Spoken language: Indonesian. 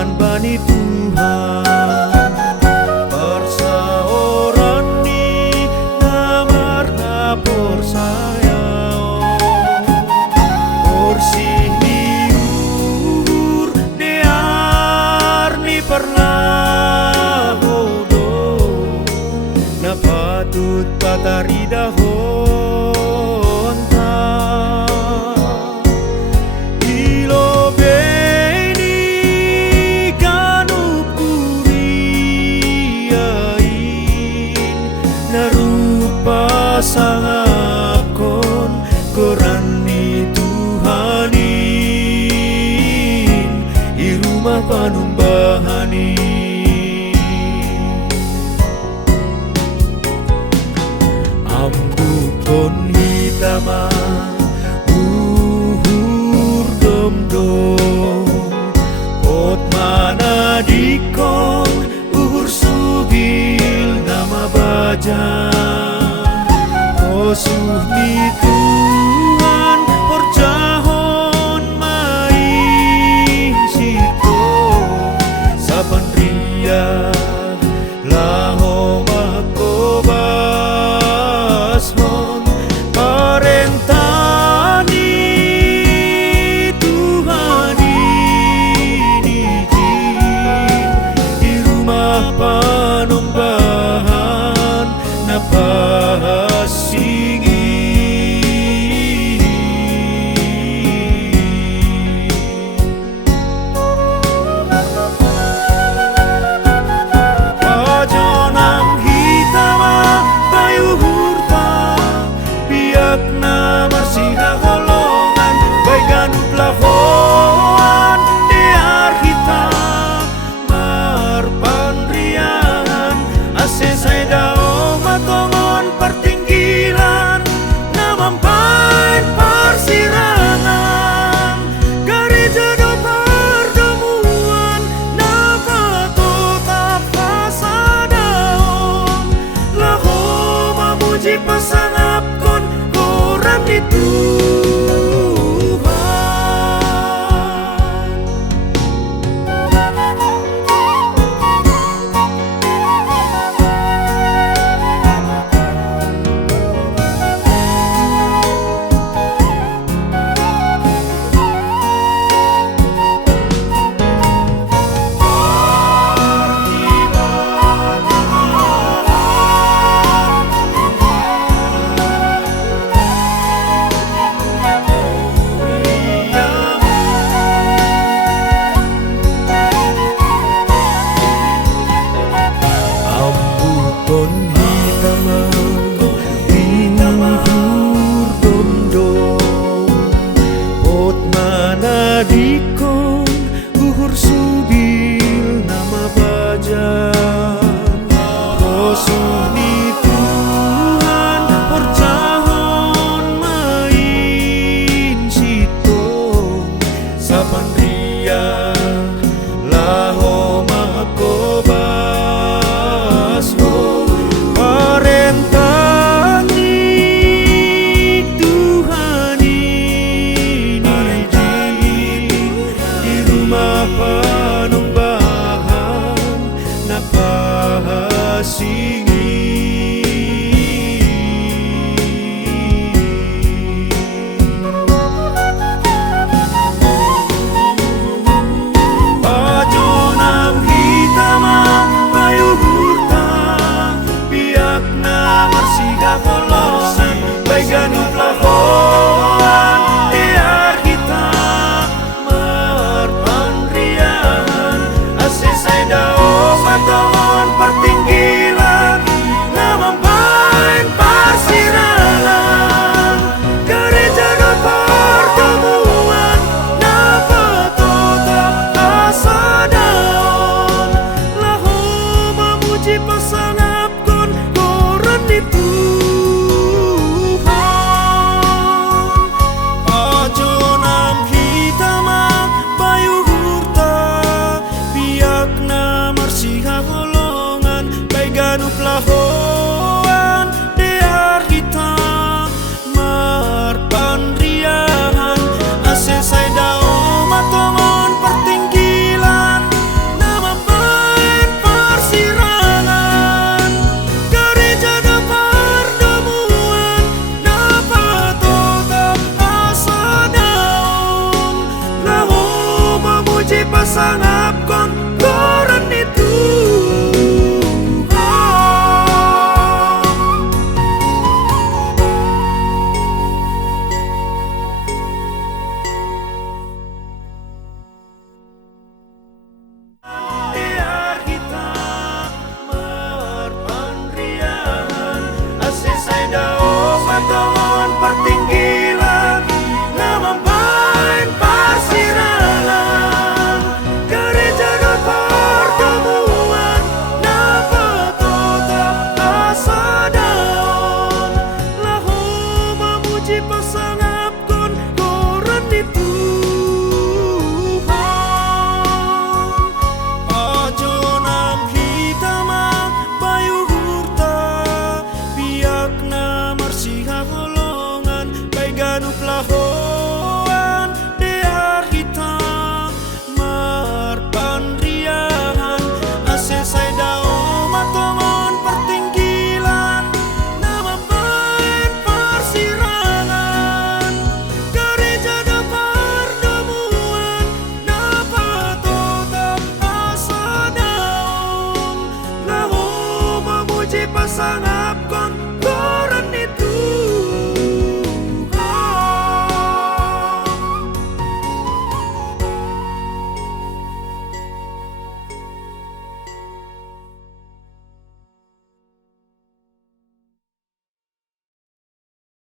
bani Tuhan persaoran ni namar na porsaya porsih niur dear ni pernah bodoh na patut patari dahon sangapkon korani Tuhanin i rumah panumbahanin ambukon hitama uhur dom-dom ot mana dikong uhur subil nama baja Osuh ni Tuhan porjahon maing sito saban ria laho makobashon parentani Tuhan ini di rumah panumbahan napahasi pasangapkon koran itu kon hitama uhur dom-dom ot mana dikong uhur subil nama bajan osuh ni Tuhan porjahon main sito saban ria laho makoba panumbahan napahasingi pajonang hitama payuhurta biak na marsiga kolongan bay ganut lahoan dear kita marpanrian asisay daong atongon pertinggilan tangan